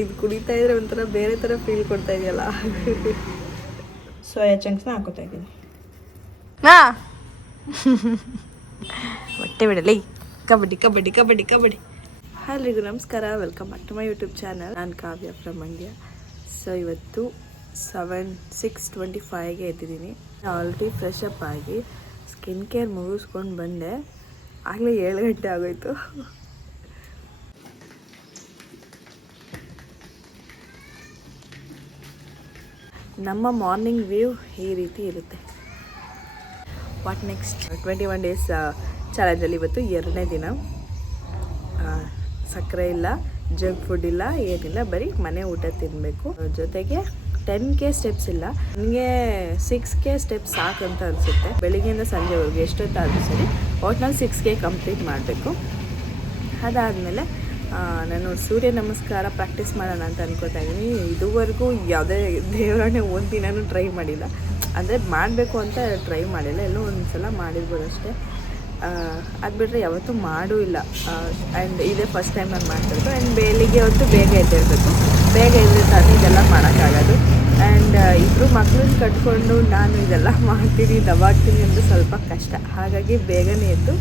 ಇದು ಕುಡಿತಾ ಇದ್ರೆ ಒಂಥರ ಬೇರೆ ಥರ ಫೀಲ್ ಕೊಡ್ತಾ ಇದೆಯಲ್ಲ. ಸೋಯಾ ಚಂಕ್ಸ್ನ ಹಾಕೋತಾ ಇದ್ದೀನಿ. ಹೊಟ್ಟೆ ಬಿಡಲಿ. ಕಬಡ್ಡಿ ಕಬಡ್ಡಿ ಕಬಡ್ಡಿ ಕಬಡ್ಡಿ. ಎಲ್ರಿಗೂ ನಮಸ್ಕಾರ, welcome back to my YouTube channel. ನಾನು ಕಾವ್ಯ ಫ್ರಮ್ ಮಂಡ್ಯ. ಸೊ ಇವತ್ತು 6:25ಗೆ ಎದ್ದಿದ್ದೀನಿ. ಆಲ್ರೆಡಿ ಫ್ರೆಶ್ ಅಪ್ ಆಗಿ ಸ್ಕಿನ್ ಕೇರ್ ಮುಗಿಸ್ಕೊಂಡು ಬಂದೆ. ಆಗಲೇ 7 ಗಂಟೆ ಆಗೋಯ್ತು. ನಮ್ಮ ಮಾರ್ನಿಂಗ್ ವ್ಯೂ ಈ ರೀತಿ ಇರುತ್ತೆ. What next? 21 ಡೇಸ್ ಚಾಲೆಂಜಲ್ಲಿ ಇವತ್ತು 2ನೇ ದಿನ. ಸಕ್ಕರೆ ಇಲ್ಲ, ಜಂಕ್ ಫುಡ್ ಇಲ್ಲ, ಏನಿಲ್ಲ, ಬರೀ ಮನೆ ಊಟ ತಿನ್ನಬೇಕು. ಜೊತೆಗೆ 10K ಸ್ಟೆಪ್ಸ್ ಇಲ್ಲ, ನನಗೆ 6K ಸ್ಟೆಪ್ಸ್ ಸಾಕಂತ ಅನಿಸುತ್ತೆ. ಬೆಳಿಗ್ಗೆಯಿಂದ ಸಂಜೆವರೆಗೂ ಎಷ್ಟೊತ್ತಾದರೂ ಸರಿ ಒಟ್ನಲ್ಲಿ 6K ಕಂಪ್ಲೀಟ್ ಮಾಡಬೇಕು. ಅದಾದಮೇಲೆ ನಾನು ಸೂರ್ಯ ನಮಸ್ಕಾರ ಪ್ರಾಕ್ಟೀಸ್ ಮಾಡೋಣ ಅಂತ ಅನ್ಕೋತಾ ಇದ್ದೀನಿ. ಇದುವರೆಗೂ ಯಾವುದೇ ದೇವರನ್ನೇ ಒಂದು ದಿನವೂ ಟ್ರೈ ಮಾಡಿಲ್ಲ. ಅಂದರೆ ಮಾಡಬೇಕು ಅಂತ ಟ್ರೈ ಮಾಡಿಲ್ಲ, ಎಲ್ಲೋ ಒಂದು ಸಲ ಮಾಡಿರ್ಬೋದು ಅಷ್ಟೇ. ಅದು ಬಿಟ್ಟರೆ ಯಾವತ್ತೂ ಮಾಡೂ ಇಲ್ಲ. ಆ್ಯಂಡ್ ಇದೇ ಫಸ್ಟ್ ಟೈಮ್ ನಾನು ಮಾಡ್ತಿರೋದು. ಆ್ಯಂಡ್ ಬೆಳಿಗ್ಗೆ ಹೊತ್ತು ಬೇಗ ಎದ್ದಿರಬೇಕು. ಬೇಗ ಎದ್ದರೆ ತಾನೇ ಇದೆಲ್ಲ ಮಾಡೋಕ್ಕಾಗೋದು. ಆ್ಯಂಡ್ ಇಬ್ಬರು ಮಕ್ಕಳನ್ನ ಕಟ್ಕೊಂಡು ನಾನು ಇದೆಲ್ಲ ಮಾಡ್ತೀನಿ, ದವಾಗ್ತೀನಿ ಅಂದರೆ ಸ್ವಲ್ಪ ಕಷ್ಟ. ಹಾಗಾಗಿ ಬೇಗನೆ ಎದ್ದು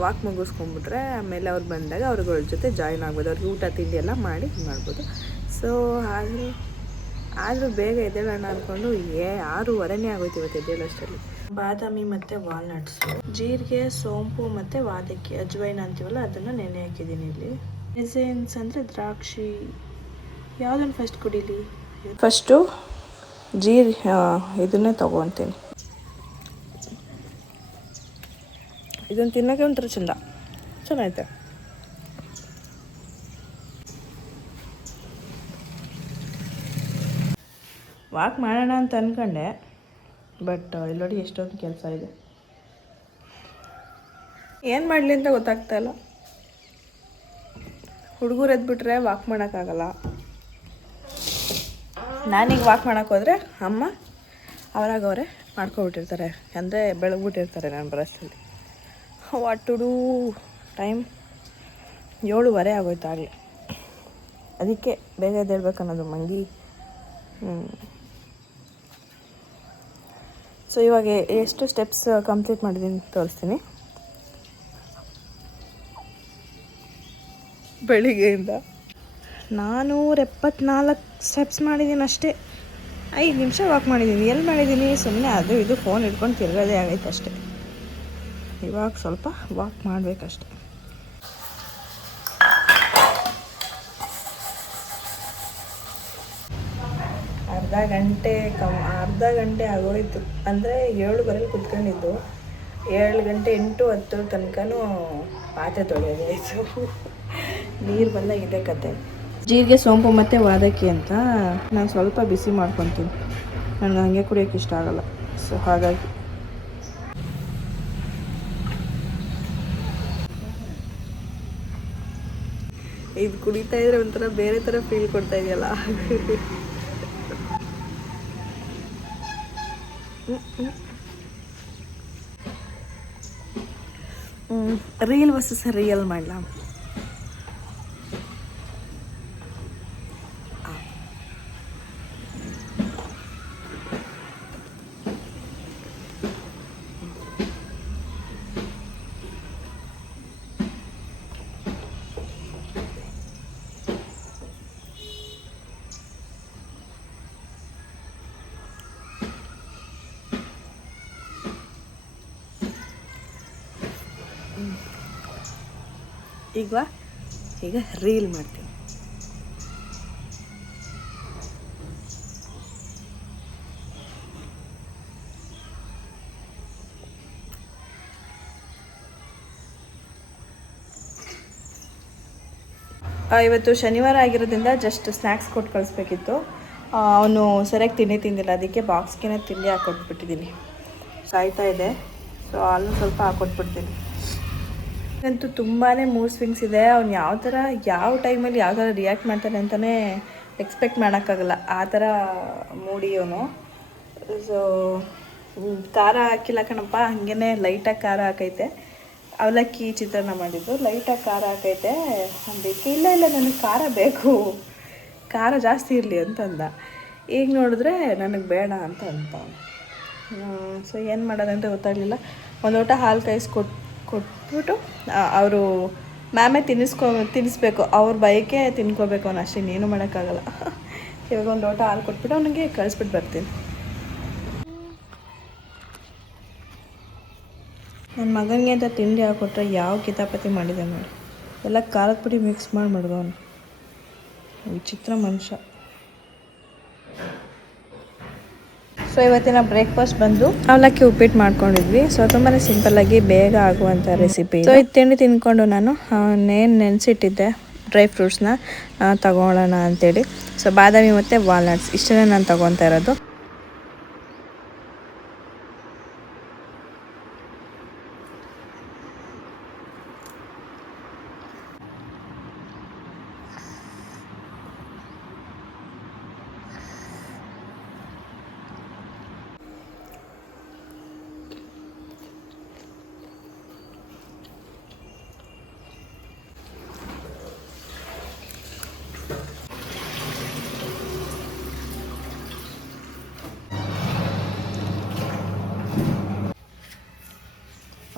ವಾಕ್ ಮುಗಿಸ್ಕೊಂಡ್ಬಿಟ್ರೆ ಆಮೇಲೆ ಅವ್ರು ಬಂದಾಗ ಅವ್ರಗಳ ಜೊತೆ ಜಾಯಿನ್ ಆಗ್ಬೋದು. ಅವ್ರಿಗೆ ಊಟ ತಿಂಡಿ ಎಲ್ಲ ಮಾಡಿ ಮಾಡ್ಬೋದು. ಸೊ ಆದರೂ ಬೇಗ ಎದ್ದೇಳೋಣ ಅಂದ್ಕೊಂಡು 6:15 ಆಗೋಯ್ತು ಇವತ್ತು ಎದ್ದೇಳೋಷ್ಟರಲ್ಲಿ. ಬಾದಾಮಿ ಮತ್ತು ವಾಲ್ನಟ್ಸು, ಜೀರಿಗೆ, ಸೋಂಪು ಮತ್ತು ವಾದಕ್ಕಿ, ಅಜ್ವೈನ್ ಅಂತೀವಲ್ಲ ಅದನ್ನು ನೆನೆ ಹಾಕಿದ್ದೀನಿ. ಇಲ್ಲಿ ಎಸೆನ್ಸ್ ಅಂದರೆ ದ್ರಾಕ್ಷಿ. ಯಾವುದನ್ನು ಫಸ್ಟ್ ಕುಡೀಲಿ? ಫಸ್ಟು ಇದನ್ನೇ ತೊಗೊತೀನಿ. ಇದನ್ನು ತಿನ್ನೋಕ್ಕೆ ಒಂಥರ ಚೆನ್ನಾಗೈತೆ. ವಾಕ್ ಮಾಡೋಣ ಅಂತ ಅಂದ್ಕೊಂಡೆ, ಬಟ್ ಇಲ್ಲಿ ನೋಡಿ ಎಷ್ಟೊಂದು ಕೆಲಸ ಇದೆ. ಏನು ಮಾಡಲಿ ಅಂತ ಗೊತ್ತಾಗ್ತಾಯಿಲ್ಲ. ಹುಡುಗರು ಎದ್ಬಿಟ್ರೆ ವಾಕ್ ಮಾಡೋಕ್ಕಾಗಲ್ಲ. ನಾನೀಗ ವಾಕ್ ಮಾಡೋಕ್ಕೆ ಹೋದರೆ ಅಮ್ಮ ಅವರಾಗವ್ರೆ ಮಾಡ್ಕೊಬಿಟ್ಟಿರ್ತಾರೆ, ಅಂದರೆ ಬೆಳಗ್ಬಿಟ್ಟಿರ್ತಾರೆ ನಾನು ಬರೋಷ್ಟರಲ್ಲಿ. What to do? ಟೈಮ್ 7:15 ಆಗೋಯ್ತು ಆಗಲಿ. ಅದಕ್ಕೆ ಬೇಗ ಎದ್ದೇಳ್ಬೇಕು ಅನ್ನೋದು ಮಂಗಿ. ಸೊ ಇವಾಗ ಎಷ್ಟು ಸ್ಟೆಪ್ಸ್ ಕಂಪ್ಲೀಟ್ ಮಾಡಿದ್ದೀನಿ ತೋರಿಸ್ತೀನಿ. ಬೆಳಿಗ್ಗೆಯಿಂದ 474 ಸ್ಟೆಪ್ಸ್ ಮಾಡಿದ್ದೀನಿ ಅಷ್ಟೇ. 5 ನಿಮಿಷ ವಾಕ್ ಮಾಡಿದ್ದೀನಿ. ಎಲ್ಲಿ ಮಾಡಿದ್ದೀನಿ? ಸುಮ್ಮನೆ ಅದು ಇದು ಫೋನ್ ಹಿಡ್ಕೊಂಡು ತಿರ್ಗೋದೇ ಆಗೈತೆ ಅಷ್ಟೇ. ಇವಾಗ ಸ್ವಲ್ಪ ವಾಕ್ ಮಾಡಬೇಕಷ್ಟೆ. ಅರ್ಧ ಗಂಟೆ ಆಗೋಯ್ತು. ಅಂದರೆ 7:15 ಕುತ್ಕೊಂಡಿದ್ದು 7 ಗಂಟೆ 8-10 ತನಕನೂ ಪಾತ್ರೆ ತೊಳೆಯೋದಾಯಿತು. ನೀರು ಬಂದಾಗ ಇದೆ ಕತೆ. ಜೀರಿಗೆ, ಸೋಂಪು ಮತ್ತು ವಾದಕ್ಕಿ ಅಂತ ನಾನು ಸ್ವಲ್ಪ ಬಿಸಿ ಮಾಡ್ಕೊತೀನಿ. ನನಗೆ ಹಾಗೆ ಕುಡಿಯೋಕ್ಕೆ ಇಷ್ಟ ಆಗೋಲ್ಲ. ಸೊ ಹಾಗಾಗಿ ಇದು ಕುಡಿತಾ ಇದ್ರೆ ಒಂಥರ ಬೇರೆ ಥರ ಫೀಲ್ ಕೊಡ್ತಾ ಇದೆಯಲ್ಲ. ರೀಲ್ ವರ್ಸಸ್ ರಿಯಲ್ ಮಾಡಲ. ಈಗ ರೀಲ್ ಮಾಡ್ತೀನಿ. ಇವತ್ತು ಶನಿವಾರ ಆಗಿರೋದ್ರಿಂದ ಜಸ್ಟ್ ಸ್ನ್ಯಾಕ್ಸ್ ಕೊಟ್ಟು ಕಳಿಸ್ಬೇಕಿತ್ತು. ಅವನು ಸರಿಯಾಗಿ ತಿಂದಿಲ್ಲ, ಅದಕ್ಕೆ ಬಾಕ್ಸ್ಗೆ ತಿಂಡಿ ಹಾಕ್ಕೊಟ್ಬಿಟ್ಟಿದ್ದೀನಿ. ಕಾಯ್ತಾ ಇದೆ. ಸೊ ಅಲ್ಲೂ ಸ್ವಲ್ಪ ಹಾಕ್ಕೊಟ್ಬಿಡ್ತೀನಿ. ಅಂತೂ ತುಂಬಾ ಮೂಡ್ ಸ್ವಿಂಗ್ಸ್ ಇದೆ. ಅವ್ನು ಯಾವ ಟೈಮಲ್ಲಿ ಯಾವ ಥರ ರಿಯಾಕ್ಟ್ ಮಾಡ್ತಾನೆ ಅಂತಲೇ ಎಕ್ಸ್ಪೆಕ್ಟ್ ಮಾಡೋಕ್ಕಾಗಲ್ಲ. ಆ ಥರ ಮೂಡಿ ಅವನು. ಸೊ ಖಾರ ಹಾಕಿಲ್ಲ ಕಣಪ್ಪ, ಹಾಗೇ ಲೈಟಾಗಿ ಖಾರ ಹಾಕೈತೆ. ಅವಲಕ್ಕಿ ಚಿತ್ರಾನ್ನ ಮಾಡಿದ್ದು. ಲೈಟಾಗಿ ಖಾರ ಹಾಕೈತೆ ಅದಕ್ಕೆ. ಇಲ್ಲ ನನಗೆ ಖಾರ ಬೇಕು, ಖಾರ ಜಾಸ್ತಿ ಇರಲಿ ಅಂತಂದ. ಈಗ ನೋಡಿದ್ರೆ ನನಗೆ ಬೇಡ ಅಂತ ಸೊ ಏನು ಮಾಡೋದಂತ ಗೊತ್ತಾಗಲಿಲ್ಲ. ಒಂದು ಲೋಟ ಹಾಲು ಕೊಟ್ಬಿಟ್ಟು ಅವರು ಮ್ಯಾಮೇ ತಿನ್ನಿಸ್ಬೇಕು, ಅವ್ರ ಬೈಕೆ ತಿನ್ಕೋಬೇಕು ಅವನು, ಅಷ್ಟೇ ಇನ್ನೇನು ಮಾಡೋಕ್ಕಾಗಲ್ಲ. ಇವಾಗ ಒಂದು ಲೋಟ ಹಾಲು ಕೊಟ್ಬಿಟ್ಟು ಅವನಿಗೆ ಕಳಿಸ್ಬಿಟ್ಟು ಬರ್ತೀನಿ. ನನ್ನ ಮಗನಿಗೆ ಅಂತ ತಿಂಡಿ ಹಾಕ್ಕೊಟ್ರೆ ಯಾವ ಕಿತಾಪತಿ ಮಾಡಿದೆ ನೋಡಿ. ಎಲ್ಲ ಖಾರದ ಪುಡಿ ಮಿಕ್ಸ್ ಮಾಡಿ ಮಡ್ಗವನು, ವಿಚಿತ್ರ ಮನುಷ್ಯ. ಸೊ ಇವತ್ತಿನ ಬ್ರೇಕ್ಫಾಸ್ಟ್ ಬಂದು ಅವಲಕ್ಕಿ ಉಪ್ಪಿಟ್ಟು ಮಾಡ್ಕೊಂಡಿದ್ವಿ. ಸೊ ತುಂಬಾ ಸಿಂಪಲ್ಲಾಗಿ ಬೇಗ ಆಗುವಂಥ ರೆಸಿಪಿ. ಸೊ ಇದು ತಿಂಡಿ ತಿಂದ್ಕೊಂಡು ನಾನು ನೆನೆಸಿಟ್ಟಿದ್ದೆ ಡ್ರೈ ಫ್ರೂಟ್ಸ್ನ ತಗೊಳ್ಳೋಣ ಅಂತೇಳಿ. ಸೊ ಬಾದಾಮಿ ಮತ್ತು ವಾಲ್ನಟ್ಸ್ ಇಷ್ಟನ್ನೇ ನಾನು ತಗೊತಾ ಇರೋದು.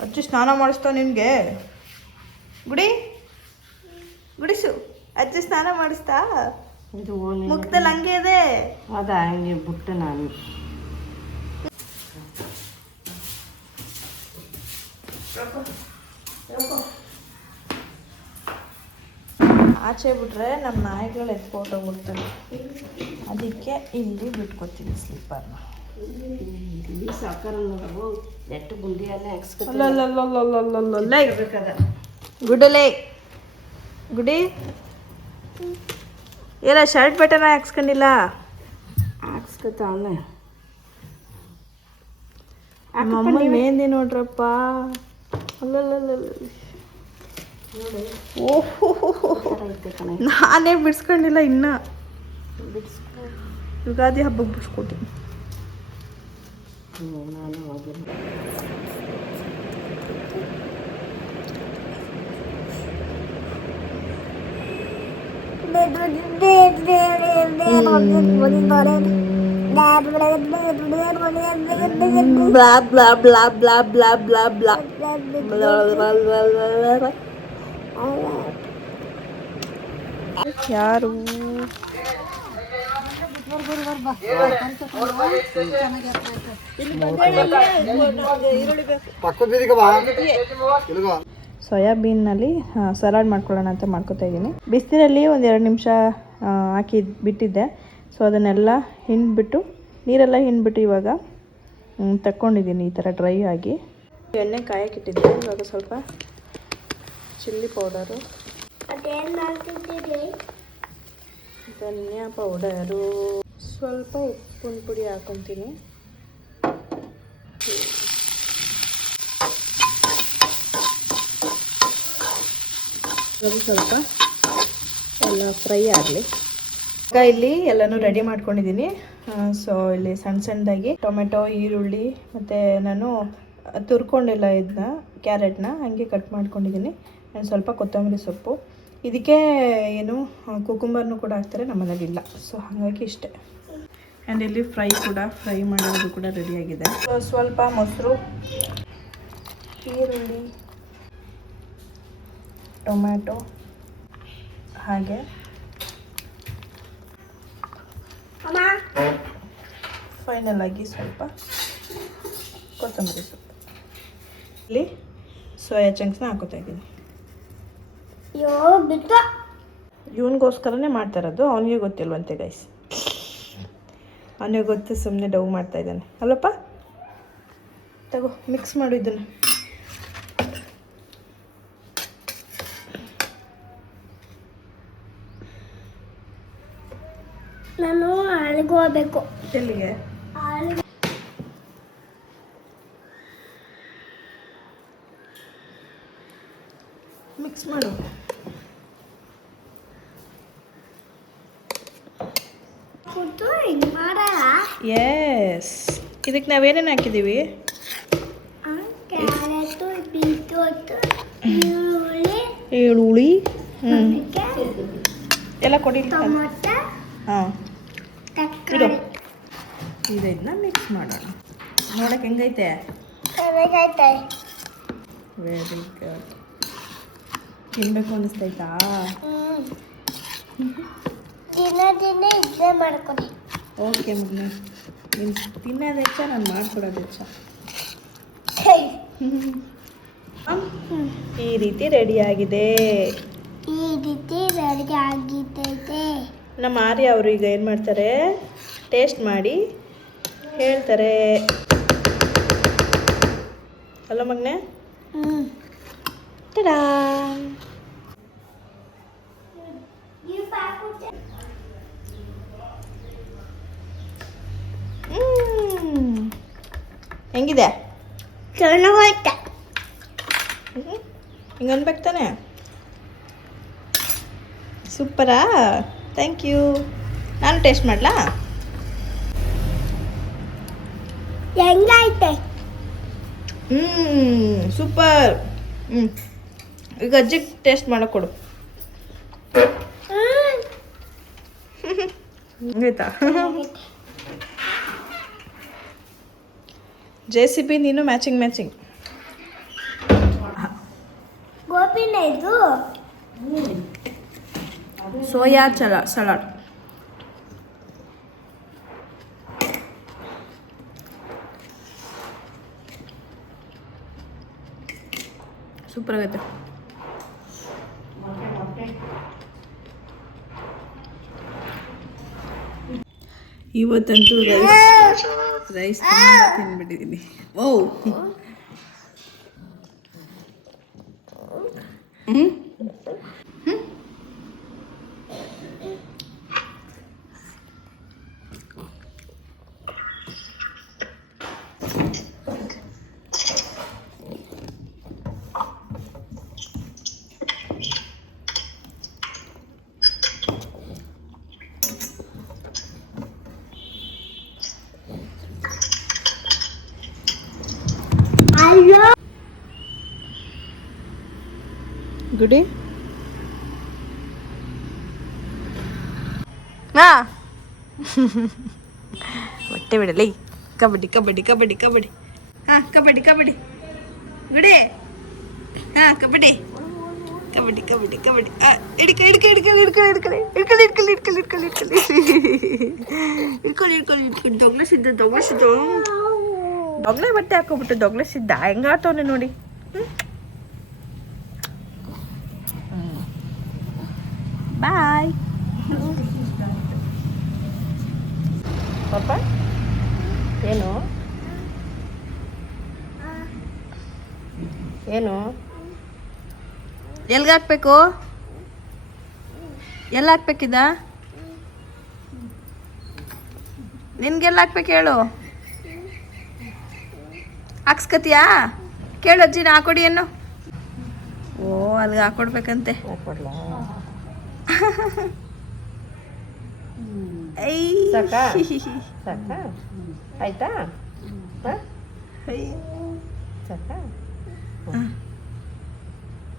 ಅಜ್ಜಿ ಸ್ನಾನ ಮಾಡಿಸ್ತಾವ ನಿನಗೆ? ಗುಡಿಸು ಅಜ್ಜಿ ಸ್ನಾನ ಮಾಡಿಸ್ತಾ? ಮುಖದಲ್ಲಿ ಹಂಗೆ ಇದೆ ಅದ, ಹಂಗೆ ಬಿಟ್ಟು ನಾನು ಆಚೆ ಬಿಟ್ರೆ ನಮ್ಮ ನಾಯಿಗಳು ಎತ್ಕೊಟ್ಟೋಗ್ಬಿಡ್ತವೆ. ಅದಕ್ಕೆ ಇಲ್ಲಿ ಬಿಟ್ಕೊತೀನಿ ಸ್ಲೀಪರ್ನ. ಗುಡಿ ಎಲ್ಲ ಶರ್ಟ್ ಬಟನ್ ಹಾಕ್ಸ್ಕೊಂಡಿಲ್ಲ? ಹಾಕ್ಸ್ಕೊತಾವನೆ. ಅಮ್ಮ ಮೆಹಂದಿ ನೋಡ್ರಪ್ಪ. ನಾನೇ ಬಿಡ್ಸ್ಕೊಂಡಿಲ್ಲ ಇನ್ನ. ಯುಗಾದಿ ಹಬ್ಬಕ್ಕೆ ಬಿಡ್ಸ್ಕೊತೀನಿ. ನಾನು ಯಾರು ಸೋಯಾಬೀನ್ನಲ್ಲಿ ಸಲಾಡ್ ಮಾಡ್ಕೊಳ್ಳೋಣ ಅಂತ ಮಾಡ್ಕೊತಾ ಇದ್ದೀನಿ. ಬಿಸಿನೀರಲ್ಲಿ ಒಂದು 2 ನಿಮಿಷ ಹಾಕಿ ಬಿಟ್ಟಿದ್ದೆ. ಸೊ ಅದನ್ನೆಲ್ಲ ಹಿಂಡ್ಬಿಟ್ಟು, ನೀರೆಲ್ಲ ಹಿಂಡ್ಬಿಟ್ಟು ಇವಾಗ ತಕ್ಕೊಂಡಿದ್ದೀನಿ ಈ ಥರ ಡ್ರೈ ಆಗಿ. ಎಣ್ಣೆ ಕಾಯಕ್ಕಿಟ್ಟಿದ್ದೆ. ಇವಾಗ ಸ್ವಲ್ಪ ಚಿಲ್ಲಿ ಪೌಡರು, ಧನಿಯಾ ಪೌಡರು, ಸ್ವಲ್ಪ ಉಪ್ಪಿನ ಪುಡಿ ಹಾಕೊತೀನಿ. ಸ್ವಲ್ಪ ಎಲ್ಲ ಫ್ರೈ ಆಗಲಿ. ಈಗ ಇಲ್ಲಿ ಎಲ್ಲನೂ ರೆಡಿ ಮಾಡ್ಕೊಂಡಿದ್ದೀನಿ. ಸೊ ಇಲ್ಲಿ ಸಣ್ಣದಾಗಿ ಟೊಮೆಟೊ, ಈರುಳ್ಳಿ ಮತ್ತು ನಾನು ತುರ್ಕೊಂಡಿಲ್ಲ ಇದನ್ನ, ಕ್ಯಾರೆಟ್ನ ಹಾಗೆ ಕಟ್ ಮಾಡ್ಕೊಂಡಿದ್ದೀನಿ. ಆ್ಯಂಡ್ ಸ್ವಲ್ಪ ಕೊತ್ತಂಬರಿ ಸೊಪ್ಪು. ಇದಕ್ಕೆ ಏನು ಕುಕುಂಬರ್ನು ಕೂಡ ಹಾಕ್ತಾರೆ, ನಮ್ಮನೇಲಿ ಇಲ್ಲ. ಸೊ ಹಾಗಾಗಿ ಇಷ್ಟೇ. ಆ್ಯಂಡ್ ಇಲ್ಲಿ ಫ್ರೈ ಮಾಡೋದು ಕೂಡ ರೆಡಿಯಾಗಿದೆ. ಸೊ ಸ್ವಲ್ಪ ಮೊಸರು, ಈರುಳ್ಳಿ, ಟೊಮ್ಯಾಟೊ, ಹಾಗೆ ಫೈನಲ್ ಆಗಿ ಸ್ವಲ್ಪ ಕೊತ್ತಂಬರಿ ಸೊಪ್ಪು. ಇಲ್ಲಿ ಸೋಯಾ ಚಂಕ್ಸ್ನ ಹಾಕೋತಾ ಇದ್ದೀನಿ. ಇವನಿಗೋಸ್ಕರನೇ ಮಾಡ್ತಾ ಇರೋದು, ಅವನಿಗೆ ಗೊತ್ತಿಲ್ವಂತೆ ಗೈಸ್. ಅವನಿಗೆ ಗೊತ್ತು, ಸುಮ್ಮನೆ ಡವ್ ಮಾಡ್ತಾ ಇದ್ದಾನೆ ಅಲ್ಲಪ್ಪ. ತಗೋ ಮಿಕ್ಸ್ ಮಾಡು ಇದನ್ನು. ನಾನು ಅಲ್ಲಿಗೆ ಹೋಗ್ಬೇಕು. ಎಲ್ಲಿಗೆ? ಮಿಕ್ಸ್ ಮಾಡು. ಎಸ್. ಇದಕ್ಕೆ ನಾವೇನೇನು ಹಾಕಿದ್ದೀವಿ? ಕ್ಯಾರೆಟು, ಬೀಟ್ರೂಟ್, ಈರುಳ್ಳಿ ಈರುಳ್ಳಿ ಆಮೇಲೆ ಎಲ್ಲ ಕೊಡಿ. ಟೊಮೊಟೊ ಹಾಂ ತರಕಾರಿ ಇದನ್ನ ಮಿಕ್ಸ್ ಮಾಡೋಣ. ನೋಡಕ್ಕೆ ಹೆಂಗೈತೆ? ಚೆನ್ನಾಗೈತೆ. Very good. ತಿನ್ಬೇಕು ಅನ್ನಿಸ್ತೈತಾ? ದಿನ ಇದೇ ಮಾಡ್ಕೊಡಿ. ಓಕೆ ಮಗನೇ, ನೀನು ತಿನ್ನೋದು ಹೆಚ್ಚ, ನಾನು ಮಾಡ್ಕೊಡೋದು ಹೆಚ್ಚ. ಈ ರೀತಿ ರೆಡಿಯಾಗಿದೆ. ಈ ರೀತಿ ರೆಡಿ ಆಗಿದ್ದೈತೆ. ನಮ್ಮ ಆರ್ಯ ಅವರು ಈಗ ಏನು ಮಾಡ್ತಾರೆ, ಟೇಸ್ಟ್ ಮಾಡಿ ಹೇಳ್ತಾರೆ ಅಲ್ಲ ಮಗನೇ? ಟಡಾ! ಹೆಂಗಿದೆ? ಚೆನ್ನಾಗೈತೆ. ಹಿಂಗೆ ಅನ್ಬೇಕು ತಾನೆ? ಸೂಪರಾ? Thank you. ನಾನು ಟೇಸ್ಟ್ ಮಾಡಲಾ? ಹೆಂಗೈತೆ? ಸೂಪರ್. ಈಗ ಅಜ್ಜಿಗೆ ಟೇಸ್ಟ್ ಮಾಡೋಕೆ ಕೊಡು. ಆಯ್ತಾ? JCB ನೀನು ಮ್ಯಾಚಿಂಗ್. ಗೋಬಿನ ಇದು ಸೋಯಾ ಸಲಾಡ್. ಸೂಪರ್ ಆಗೈತೆ. ಇವತ್ತಂತೂ ರೈಸ್ ತುಂಬ ತಿನ್ಬಿಟ್ಟಿದ್ದೀನಿ. ಓ ಅಯ್ಯೋ ಗುಡಿ. ಹಾಂ ಹೊಟ್ಟೆ ಬಿಡಲಿ. ಕಬಡ್ಡಿ. ಹಾಂ ಕಬಡ್ಡಿ ಗುಡಿ. ಹಾಂ ಕಬಡ್ಡಿ. ದೊಗ್ಲೆ ಬಟ್ಟೆ ಹಾಕೋಬಿಟ್ಟು ದೊಗ್ಲಿಸಿದ್ದ ಹೆಂಗಾಡ್ತವನೆ ನೋಡಿ. ಬಾಯ್ ಪಾಪ. ಏನು ಎಲ್ಗೆ ಹಾಕ್ಬೇಕು? ಎಲ್ಲ ಹಾಕ್ಬೇಕಿದ? ನಿನ್ಗೆಲ್ಲ ಹಾಕ್ಬೇಕು ಹೇಳು. ಹಾಕ್ಸ್ಕತಿಯಾ? ಕೇಳು ಅಜ್ಜಿನ ಹಾಕೊಡಿ ಏನು. ಓ ಅಲ್ಲಿಗೆ ಹಾಕೊಡ್ಬೇಕಂತೆ. ಆಯ್ತಾ?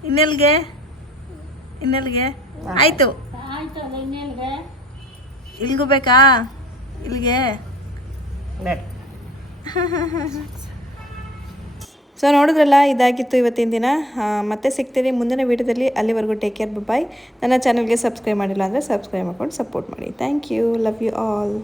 ಇನ್ನೆಲ್ಗೆ ಆಯ್ತು. ಇಲ್ಗೂ ಬೇಕಾ? ಇಲ್ಲಿಗೆ ಸೊ ನೋಡಿದ್ರಲ್ಲ, ಇದಾಗಿತ್ತು ಇವತ್ತಿನ ದಿನ. ಮತ್ತೆ ಸಿಗ್ತೀನಿ ಮುಂದಿನ ವೀಡಿಯೋದಲ್ಲಿ. ಅಲ್ಲಿವರೆಗೂ ಟೇಕ್ ಕೇರ್, ಬಾಯ್. ನನ್ನ ಚಾನಲ್ಗೆ ಸಬ್ಸ್ಕ್ರೈಬ್ ಮಾಡಿಲ್ಲ ಅಂದರೆ ಸಬ್ಸ್ಕ್ರೈಬ್ ಮಾಡ್ಕೊಂಡು ಸಪೋರ್ಟ್ ಮಾಡಿ. Thank you. Love you all.